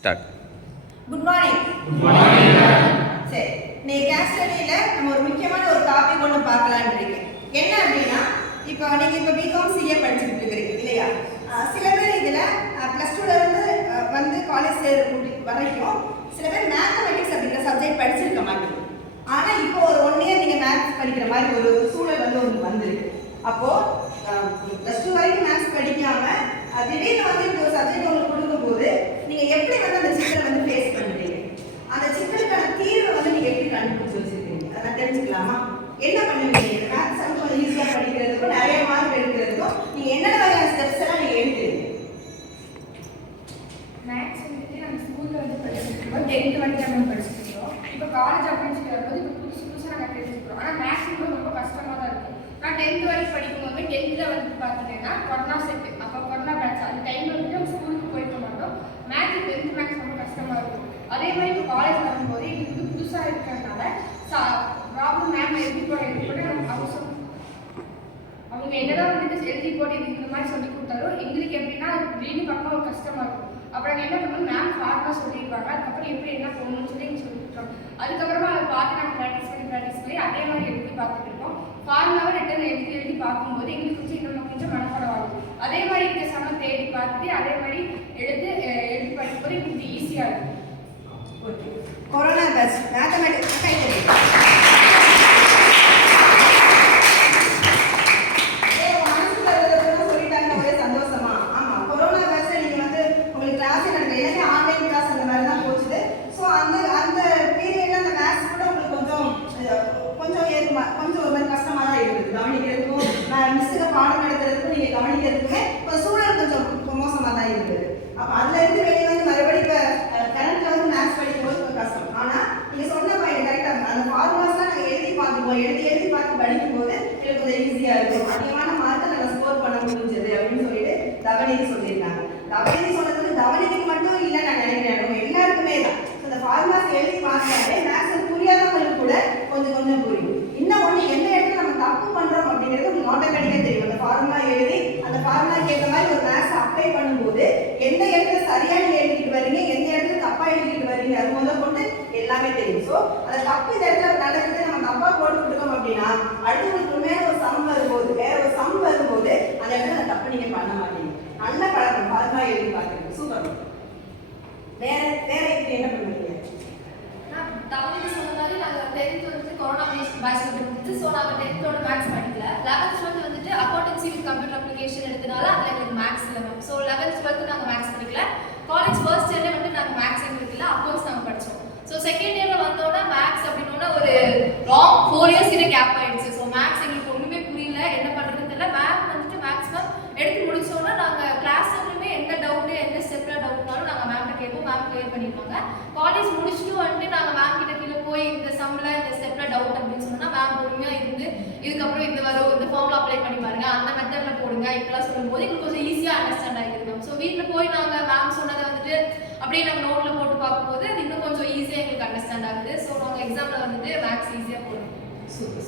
Start. Good morning. சரி, நீ case ஸ்டடியில் நம்ம ஒரு முக்கியமான ஒரு டாபிக் ஒன்று பார்க்கலான்னு இருக்கேன். என்ன அப்படின்னா, இப்போ நீங்கள் இப்போ பிகாம் சிஏ படிச்சுட்டு இருக்கிறீங்க இல்லையா? சில பேர் இதில் ப்ளஸ் டூலேருந்து வந்து காலேஜ் வரைக்கும் சில பேர் மேத்தமெட்டிக்ஸ் அப்படிங்கிற சப்ஜெக்ட் படிச்சிருக்க மாட்டீங்க. ஆனால் இப்போ ஒரு 1 இயர் நீங்கள் மேத்ஸ் படிக்கிற மாதிரி ஒரு சூழல் வந்து உங்களுக்கு வந்துருக்கு. அப்போது ப்ளஸ் டூ வரைக்கும் மேத்ஸ் படிக்காமல் திடீர்னு வந்து இப்போ ஒரு சப்ஜெக்ட் உங்களுக்கு கொடுக்கும்போது நீங்கள் எப்படி வந்து அந்த சிக்கலை வந்து ஃபேஸ் பண்ணுறீங்க, அந்த சிக்கலுக்கான தீர்வை வந்து நீங்கள் எப்படி கண்டுபிடிச்சி வச்சுருக்கீங்க, அதை தெரிஞ்சுக்கலாமா? என்ன பண்ணுவீங்க? மேத்ஸ் வந்து கொஞ்சம் ஈஸியாக படிக்கிறதுக்கும் நிறைய மார்க் எடுக்கிறதுக்கும் நீங்கள் என்னென்ன வகையான ஸ்டெப்ஸ் எல்லாம் நீங்கள் எடுத்துருக்கீங்க? மேத்ஸ் வந்துட்டு நம்ம ஸ்கூலில் வந்து படிச்சிருக்கோம், 10th வரைக்கும் நம்ம படிச்சிருக்கோம். இப்போ காலேஜ் அப்படின்னு சொல்லி வரும்போது இப்போ புதுசாக நாங்கள் தெரிஞ்சுக்கிறோம். ஆனால் மேத்ஸ் ரொம்ப கஷ்டமாக தான் இருக்கும். நான் 10th வரைக்கும் படிக்கும்போது 10th வந்து பார்த்தீங்கன்னா கொரோனா செட்டு, அப்போ கொரோனா பேட்ச் அந்த டைமில் வந்துட்டு நம்ம ஸ்கூலுக்கு போயிருக்க மாட்டோம். மேத்ஸ் 10th மேத்ஸ் ரொம்ப கஷ்டமாக இருக்கும். அதே மாதிரி இப்போ காலேஜ் வரும்போது எங்களுக்கு வந்து புதுசாக இருக்கிறதுனால ப்ராப்ளம் மேம் எழுதி போட்டு அவங்க என்னதான் வந்துட்டு எழுதி போட்டு இந்த மாதிரி சொல்லி கொடுத்தாலும் எங்களுக்கு எப்படின்னா வீடு பக்கம் ஒரு கஷ்டமாக இருக்கும். அப்புறம் நாங்கள் என்ன பண்ணுவோம், மேம் ஃபார்மாக சொல்லிடுவாங்க, அதுக்கப்புறம் எப்படி என்ன பண்ணணும்னு சொல்லி எங்களுக்கு சொல்லி கொடுத்துருவோம். அதுக்கப்புறமா அதை பார்த்து நாங்கள் ப்ராக்டிஸ் பண்ணி அதே மாதிரி எழுதி பார்த்துட்டு இருக்கோம். ஃபார்முலாவை ரிட்டன் எழுதி பார்க்கும்போது எங்களுக்கு கொஞ்சம் மனப்பாடம் ஆகும். அதே மாதிரி இருக்க சம தேடி பார்த்துட்டு அதே மாதிரி எழுதி படிக்கும்போது எங்களுக்கு ஈஸியாக இருக்கும். ஓகே, கொரோனா பேட்ச் மேத்தமெட்டிக்ஸ் கொஞ்சம் ஒரு மாதிரி கஷ்டமாக தான் இருக்குது. கவனிக்கிறதுக்கும் மிஸ்ஸுக்கு பாடம் நடத்துறதுக்கும் நீங்கள் கவனிக்கிறதுக்குமே கொஞ்சம் சூழல் கொஞ்சம் மோசமாக தான் இருக்குது. அப்போ அதில் இருந்து வெளியே வந்து மறுபடியும் இப்போ கரண்ட்டில் வந்து மேத்ஸ் படிக்கும்போது கொஞ்சம் கஷ்டம். ஆனால் நீங்கள் சொன்ன பாயிண்ட் கரெக்டாக அந்த ஃபார்முலாஸ்லாம் நாங்கள் எழுதி பார்த்துப்போம், எழுதி பார்த்து படிக்கும்போது எனக்கு கொஞ்சம் ஈஸியாக இருக்கும், அதிகமான மார்க்கை நாங்கள் ஸ்கோர் பண்ண முடிஞ்சது அப்படின்னு சொல்லிட்டு தவநிதி சொல்லியிருக்காங்க. தவநிதி சொன்னது வந்து தவநிதிக்கு மட்டும் இல்லை நான் நினைக்கிறேன், எல்லாருக்குமே தான். இந்த ஃபார்முலாஸ் எழுதி பார்த்தாலே மேத்ஸ் புரியாதவங்களுக்கு கூட கொஞ்சம் புரியும். இன்னும் ஒன்று, எந்த இடத்துல நம்ம தப்பு பண்ணுறோம் அப்படிங்கிறது உங்களுக்கு ஆட்டோமேட்டிக்காக தெரியும். அந்த ஃபார்முலா எழுதி அந்த ஃபார்முலாக்கு ஏற்ற மாதிரி ஒரு மேத்ஸ் அப்ளை பண்ணும்போது எந்த இடத்துல சரியாக நீங்கள் எழுதிட்டு வரீங்க, எந்த இடத்துல தப்பாக எழுதிட்டு வரீங்க, அது முதல் கொண்டு எல்லாமே தெரியும். ஸோ அந்த தப்பு இந்த இடத்துல நடக்குது, நம்ம தப்பாக போட்டு கொடுத்தோம் அப்படின்னா அடுத்தவங்களுக்கு உண்மையான ஒரு சம் வரும்போது, வேற ஒரு சம் வரும்போது அந்த இடத்துல அந்த தப்பு நீங்கள் பண்ண மாட்டீங்க. நல்ல பழக்கம் ஃபார்முலா எழுதி பார்க்குறீங்க, சூப்பர். வேற இப்படி என்ன பண்ணுவீங்க? தவறு சொன்ன மாதிரி நாங்கள் 10th வந்துட்டு கொரோனா பேட்ச் இருந்துச்சு. ஸோ நாங்கள் 10th மேத்ஸ் படிக்கல. 11th வந்துட்டு அக்கௌண்டன்சி வித் கம்ப்யூட்டர் அப்ளிகேஷன் எடுத்தனால அதில் எங்களுக்கு மேத்ஸ் இல்லை மேம். ஸோ 11th வரைக்கும் நாங்கள் மேத்ஸ் படிக்கல. காலேஜ் ஃபர்ஸ்ட் இயர்லேயே வந்து நாங்கள் மேத்ஸ் எங்களுக்கு இல்லை, அக்கௌண்ட்ஸ் நாங்கள் படித்தோம். ஸோ செகண்ட் இயரில் வந்தோன்னா மேத்ஸ் அப்படின்னா ஒரு லாங் 4 இயர்ஸ் கிட்ட கேப் ஆயிடுச்சு. ஸோ மேத்ஸ் எங்களுக்கு ஒன்றுமே புரியல, என்ன பண்ணுறதுன்னு தெரியல. மேம் வந்துட்டு மேக்ஸிமம் எடுத்து முடிச்சோன்னா நாங்கள் கிளாஸ் ரூம்லேயுமே எந்த டவுட்டு எந்த ஸ்டெப்பில் டவுட்னாலும் நாங்கள் மேம்கிட்ட கேட்போம், மேம் கிளியர் பண்ணியிருப்பாங்க. காலேஜ் முடிச்சுட்டு வந்துட்டு நாங்கள் மேம் கிட்ட கீழே போய் இந்த சம்மில் இந்த ஸ்டெப்பில் டவுட் அப்படின்னு சொன்னால் மேம் பொறுமையாக இருந்து இதுக்கப்புறம் இந்த வரும், இந்த ஃபார்முலா அப்ளை பண்ணி பாருங்க, அந்த மெத்தடில் போடுங்க, இப்பெல்லாம் சொல்லும்போது எங்களுக்கு கொஞ்சம் ஈஸியாக அண்டர்ஸ்டாண்ட் ஆகிடுது மேம். ஸோ வீட்டில் போய் நாங்கள் மேம் சொன்னதை வந்துட்டு அப்படியே நாங்கள் நோட்டில் போட்டு பார்க்கும்போது அது இன்னும் கொஞ்சம் ஈஸியாக எங்களுக்கு அண்டர்ஸ்டாண்ட் ஆகுது. ஸோ நாங்கள் எக்ஸாமில் வந்துட்டு மேக்ஸ் ஈஸியாக போடுவோம்.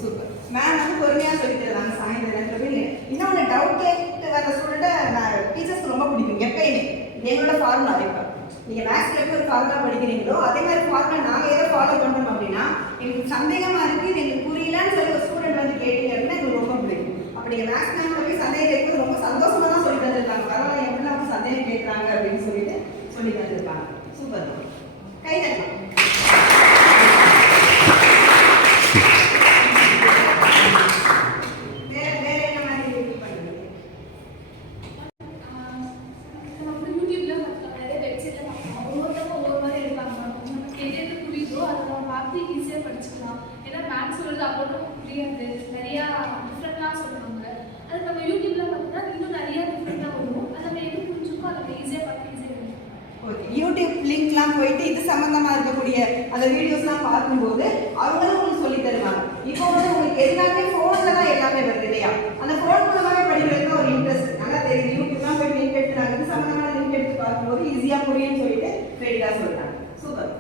சூப்பர். மேம் வந்து பொறுமையாக சொல்லி தருவாங்க சாயந்தரம் நேரத்தில் போய். இன்னொன்று டவுட் கேட்டு வர ஸ்டூடெண்ட்டை நான் டீச்சர்ஸ்க்கு ரொம்ப பிடிக்கும். எப்பயுமே எங்களோட ஃபார்முலா இப்போ நீங்கள் மேத்ஸில் எப்படி ஒரு ஃபார்முலா படிக்கிறீங்களோ அதே மாதிரி ஃபார்முலா நாங்கள் எதை ஃபாலோ பண்ணுறோம் அப்படின்னா எங்களுக்கு சந்தேகமாக இருக்குது, எங்களுக்கு புரியலன்னு சொல்லி ஒரு ஸ்டூடெண்ட் வந்து கேட்டீங்க அப்படின்னா எங்களுக்கு ரொம்ப பிடிக்கும். அப்போ நீங்கள் மேத்ஸ் மேமில் போய் சந்தேகம் கேட்கும்போது ரொம்ப சந்தோஷமாக தான் சொல்லி தந்துருக்காங்க. பரவாயில்ல, எப்படிலாம் சந்தேகம் கேட்குறாங்க அப்படின்னு சொல்லிட்டு சொல்லி தந்துருக்காங்க. சூப்பர், கை தட்டலாம். நிறையா டிஃப்ரெண்ட்டாக சொல்லுவாங்க. அது நம்ம யூடியூப்ல பார்த்தீங்கன்னா இன்னும் நிறைய டிஃப்ரெண்ட்டாக வரும். அதை நம்ம எது புரிஞ்சுக்கோ அதை நம்ம ஈஸியாக பார்த்து ஈஸியாக. ஓகே, யூடியூப் லிங்க்லாம் போயிட்டு இது சம்மந்தமாக இருக்கக்கூடிய அந்த வீடியோஸ்லாம் பார்க்கும்போது அவங்களும் உங்களுக்கு சொல்லி தருவாங்க. இப்போ வந்து உங்களுக்கு எல்லாமே ஃபோனில் தான் எல்லாமே வருது இல்லையா? அந்த ஃபோன் மூலமாகவே படிக்கிறதுக்கு ஒரு இன்ட்ரெஸ்ட் நல்லா தெரியுது. யூடியூப்லாம் போய் லிங்க் எடுத்து நாங்கள் இது சம்மந்தமான லிங்க் எடுத்து பார்க்கும்போது ஈஸியாக புரியும்னு சொல்லிட்டு ரெடியாக சொல்கிறாங்க. சூப்பர்.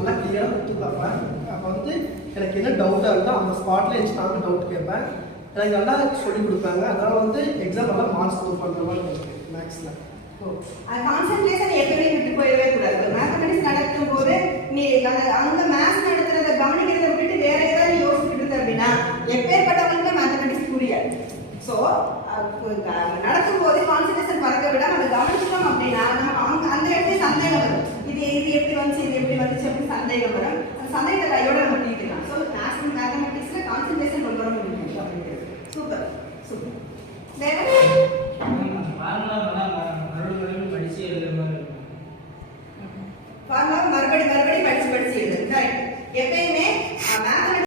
நல்லா கிளியராக கொடுத்துருப்பாங்க. அப்போ வந்து எனக்கு என்ன டவுட்டாக இருந்தால் அந்த ஸ்பாட்டில் வச்சு நாங்கள் டவுட் கேட்பேன். எனக்கு நல்லா சொல்லிக் கொடுப்பாங்க. அதனால் வந்து எக்ஸாம் நல்லா மார்க்ஸ் ஸ்கோர் பண்ணுற மாதிரி இருக்கும் மேக்ஸில். கான்சென்ட்ரேஷன் எப்பவுமே விட்டு போயிடவே கூடாது. மேத்தமெட்டிக்ஸ் நடத்தும் போது நீ அந்த மேத்ஸ் நடத்துறத கவனிக்கிறத விட்டுட்டு வேற ஏதாவது யோசிச்சுட்டு இருந்த அப்படின்னா எப்பேற்பட்டவங்களுக்கு மேத்தமெட்டிக்ஸ் புரியாது. ஸோ நடத்தும் போது கான்சென்ட்ரேஷன் பறக்க விட நம்ம கவனிச்சிட்டோம் அப்படின்னா நம்ம அந்த இடத்துல சந்தேகம் வரும். இது எப்படி வந்துச்சு, இது எப்படி வந்துச்சு அப்படின்னு சந்தேகம் வரும். அந்த சந்தேகத்தை கையோட நம்ம தீர்க்கலாம். ஸோ மேத்தமெட்டிக்ஸ்ல கான்சென்ட்ரேஷன் ரொம்ப ரொம்ப